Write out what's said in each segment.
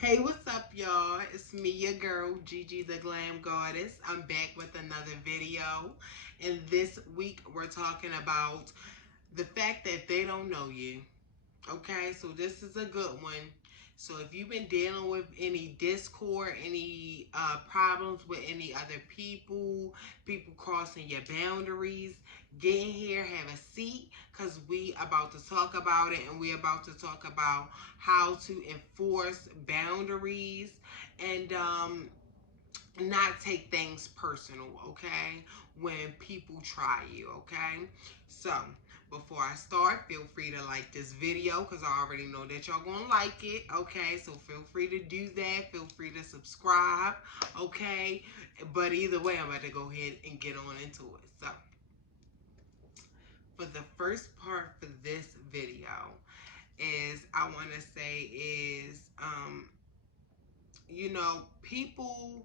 Hey, what's up, y'all? It's me, your girl, Gigi the Glam Goddess. I'm back with another video. And this week, we're talking about the fact that they don't know you. Okay, so this is a good one. So if you've been dealing with any discord, any problems with any other people crossing your boundaries, get in here, have a seat, because we about to talk about it, and we about to talk about how to enforce boundaries and not take things personal, okay? When people try you, okay? So, before I start, feel free to like this video because I already know that y'all gonna like it, okay? So feel free to do that. Feel free to subscribe, okay? But either way, I'm about to go ahead and get on into it. So, for the first part for this video is I want to say is, you know, people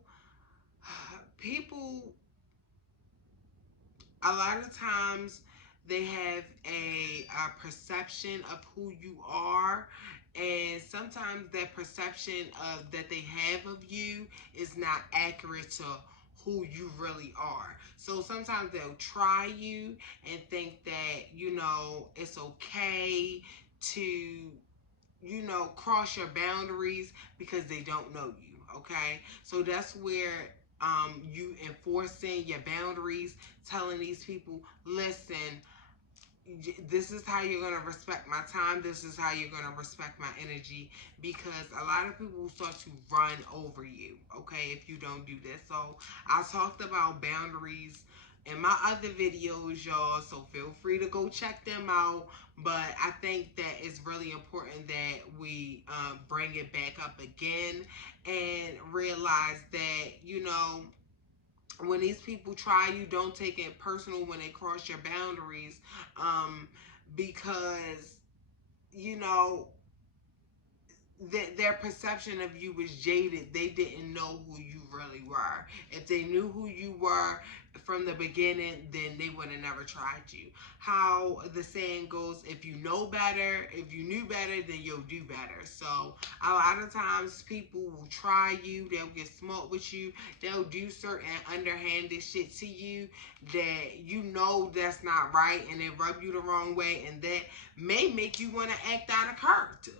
a lot of times they have a perception of who you are, and sometimes that perception of that they have of you is not accurate to who you really are. So sometimes they'll try you and think that, it's okay to, cross your boundaries because they don't know you. Okay, so that's where you enforcing your boundaries, telling these people, listen, this is how you're going to respect my time. This is how you're going to respect my energy, because a lot of people start to run over you, okay, if you don't do this. So I talked about boundaries in my other videos, y'all, so feel free to go check them out. But I think that it's really important that we bring it back up again and realize that, when these people try you, don't take it personal when they cross your boundaries, because you know their perception of you was jaded. They didn't know who you really were. If they knew who you were from the beginning, then they would have never tried you. How the saying goes, if you know better, if you knew better, then you'll do better. So a lot of times people will try you, they'll get smart with you, they'll do certain underhanded shit to you that that's not right, and they rub you the wrong way, and that may make you want to act out of character,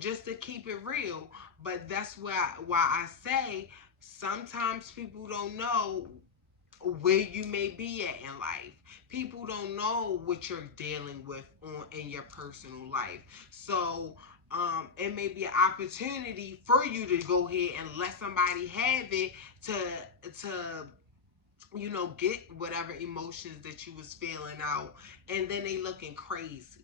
just to keep it real. But that's why I say sometimes people don't know where you may be at in life. People don't know what you're dealing with in your personal life. So it may be an opportunity for you to go ahead and let somebody have it to get whatever emotions that you was feeling out, and then they looking crazy.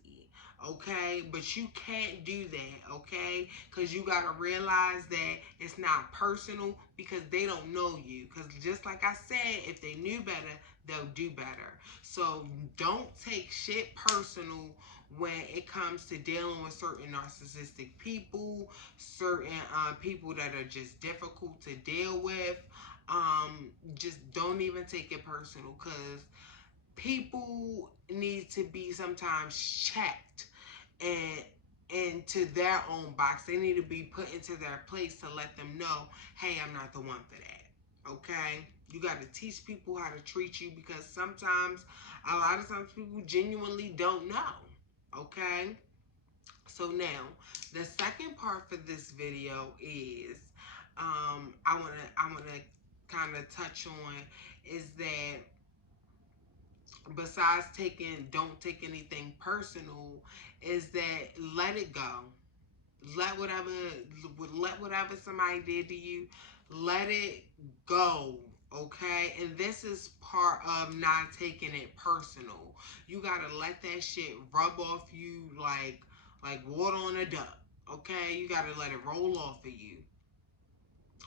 Okay, but you can't do that, okay? Because you got to realize that it's not personal, because they don't know you. Because just like I said, if they knew better, they'll do better. So don't take shit personal when it comes to dealing with certain narcissistic people, certain people that are just difficult to deal with. Just don't even take it personal, because people need to be sometimes checked and into their own box. They need to be put into their place to let them know, hey, I'm not the one for that. Okay? You got to teach people how to treat you, because sometimes, a lot of times, people genuinely don't know. Okay? So now, the second part for this video is, I wanna kind of touch on is that besides don't take anything personal, is that let it go. Let whatever somebody did to you, let it go. Okay, and this is part of not taking it personal. You gotta let that shit rub off you like water on a duck. Okay, you gotta let it roll off of you.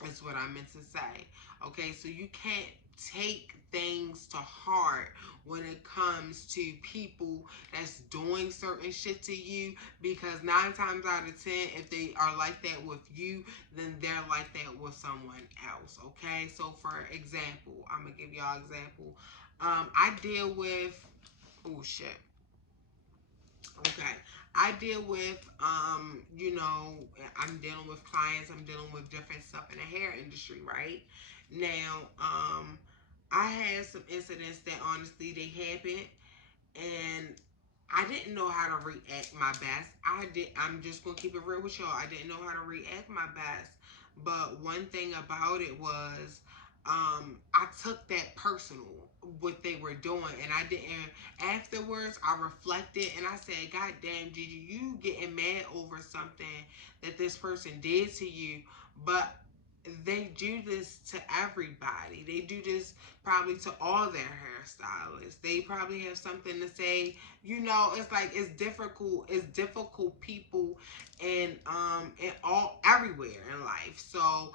That's what I meant to say. Okay, so you can't take things to heart when it comes to people that's doing certain shit to you, because 9 times out of 10, if they are like that with you, then they're like that with someone else. Okay, so for example, I'm gonna give y'all an example. I deal with, oh shit. Okay, I deal with, you know, I'm dealing with clients, I'm dealing with different stuff in the hair industry, right? Now, I had some incidents that honestly they happened, and I didn't know how to react my best. I'm just gonna keep it real with y'all. I didn't know how to react my best. But one thing about it was, I took that personal, what they were doing, and I didn't. Afterwards, I reflected and I said, "God damn, Gigi, you getting mad over something that this person did to you, but." They do this to everybody. They do this probably to all their hairstylists. They probably have something to say. You know, it's like it's difficult. It's difficult people in all everywhere in life. So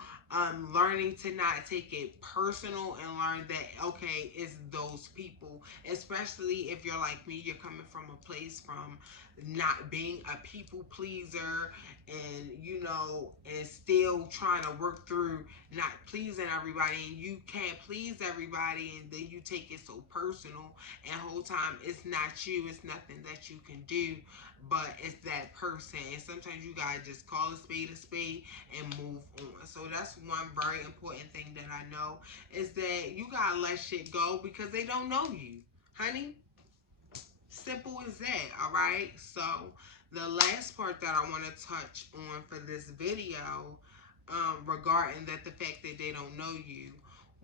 learning to not take it personal and learn that okay, it's those people. Especially if you're like me, you're coming from a place from not being a people pleaser and you know and still trying to work through not pleasing everybody, and you can't please everybody, and then you take it so personal, and whole time it's not you, it's nothing that you can do, but it's that person. And sometimes you gotta just call a spade and move on. So that's one very important thing that I know, is that you gotta let shit go because they don't know you, honey. Simple as that, all right? So the last part that I want to touch on for this video, regarding that the fact that they don't know you,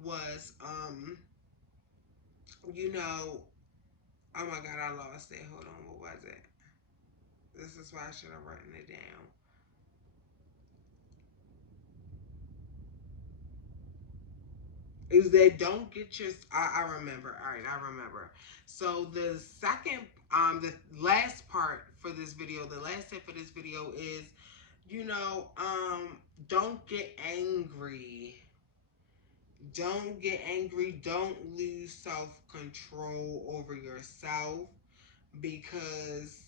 was, you know, oh my God, I lost it. Hold on, what was it? This is why I should have written it down. Is that don't get your, I remember. All right, I remember. So the second, the last part for this video, the last tip for this video is, you know, don't get angry. Don't get angry. Don't lose self-control over yourself, because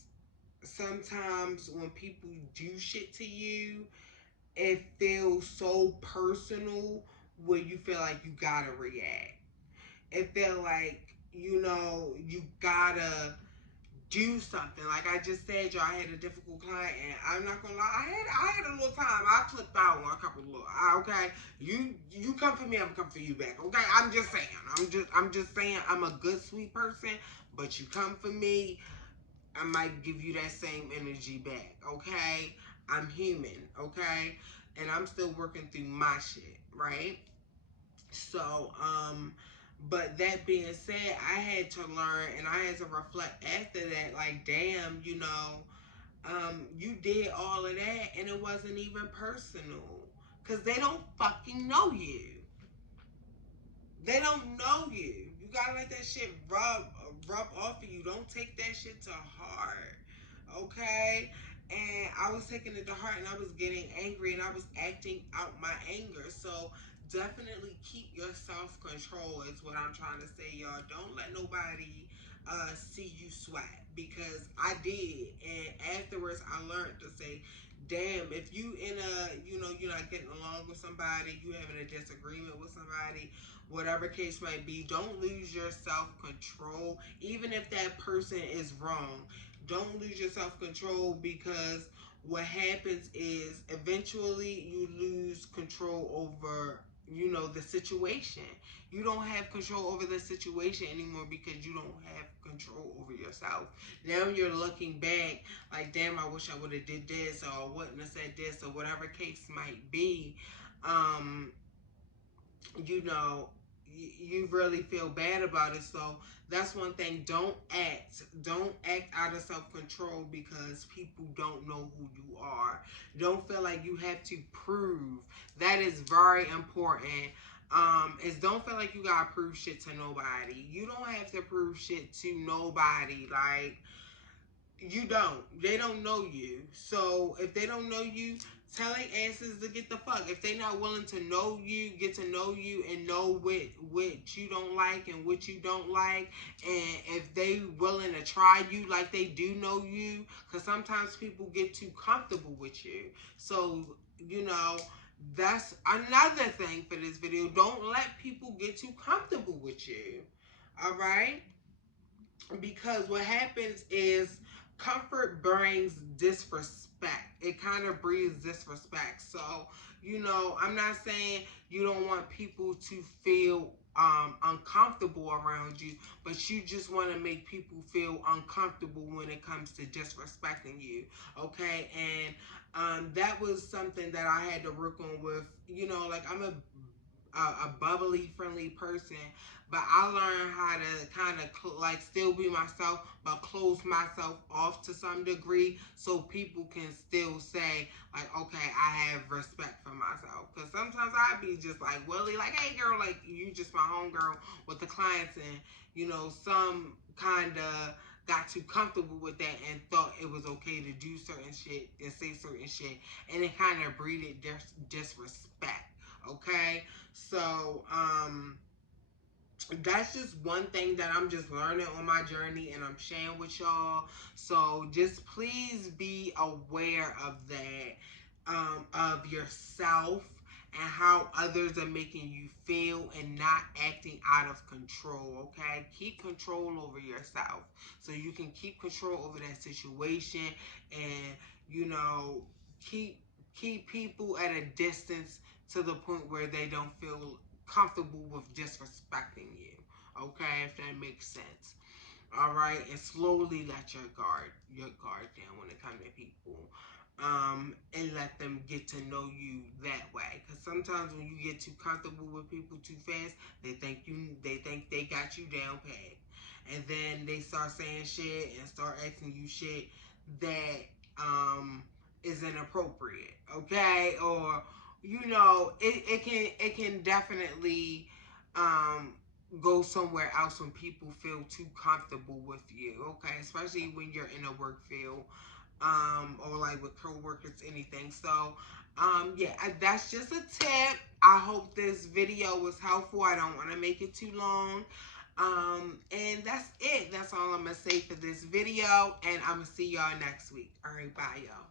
sometimes when people do shit to you, it feels so personal where you feel like you gotta react. It feel like, you know, you gotta do something. Like I just said, y'all, I had a difficult client, and I'm not gonna lie, I had a little time. I flipped out on a couple of little. Okay, you come for me, I'm come for you back. Okay, I'm just saying. I'm just saying. I'm a good, sweet person, but you come for me, I might give you that same energy back. Okay, I'm human. Okay, and I'm still working through my shit. Right. So, but that being said, I had to learn and I had to reflect after that, like, damn, you know, you did all of that and it wasn't even personal. Cause they don't fucking know you. They don't know you. You gotta let that shit rub off of you. Don't take that shit to heart. Okay? And I was taking it to heart and I was getting angry and I was acting out my anger. So definitely keep your self-control is what I'm trying to say, y'all. Don't let nobody see you sweat, because I did. And afterwards I learned to say, damn, if you in a, you know, you're not getting along with somebody, you having a disagreement with somebody, whatever case might be, don't lose your self-control. Even if that person is wrong, don't lose your self-control, because what happens is eventually you lose control over, you know, the situation. You don't have control over the situation anymore because you don't have control over yourself. Now you're looking back like, damn, I wish I would have did this, or I wouldn't have said this, or whatever case might be. You know, you really feel bad about it. So that's one thing. Don't act out of self-control because people don't know who you are. Don't feel like you have to prove. That is very important. Is don't feel like you gotta prove shit to nobody. You don't have to prove shit to nobody. Like, you don't. They don't know you. So if they don't know you, tell their asses to get the fuck. If they not willing to know you, get to know you and know what you don't like and what you don't like, and if they willing to try you like they do know you, because sometimes people get too comfortable with you. So, you know, that's another thing for this video. Don't let people get too comfortable with you. All right? Because what happens is comfort brings disrespect. It kind of breeds disrespect. So, you know, I'm not saying you don't want people to feel uncomfortable around you, but you just want to make people feel uncomfortable when it comes to disrespecting you. Okay, and that was something that I had to work on with. You know, like I'm a bubbly, friendly person, but I learned how to kind of like still be myself, but close myself off to some degree, so people can still say like, okay, I have respect for myself. Because sometimes I'd be just like Willie, like, hey girl, like you just my homegirl with the clients, and you know, some kind of got too comfortable with that and thought it was okay to do certain shit and say certain shit, and it kind of breeded disrespect. Okay, so that's just one thing that I'm just learning on my journey and I'm sharing with y'all. So just please be aware of that, of yourself and how others are making you feel and not acting out of control. Okay, keep control over yourself so you can keep control over that situation, and you know, keep keep people at a distance to the point where they don't feel comfortable with disrespecting you. Okay, if that makes sense. All right, and slowly let your guard down when it comes to people, and let them get to know you that way. Because sometimes when you get too comfortable with people too fast, they think they got you down pat, and then they start saying shit and start asking you shit that is inappropriate. Okay, or you know, it can definitely um go somewhere else when people feel too comfortable with you. Okay, especially when you're in a work field, or like with coworkers, anything. So, yeah, that's just a tip. I hope this video was helpful. I don't want to make it too long. And that's it. That's all I'm gonna say for this video, and I'm gonna see y'all next week. All right, bye, y'all.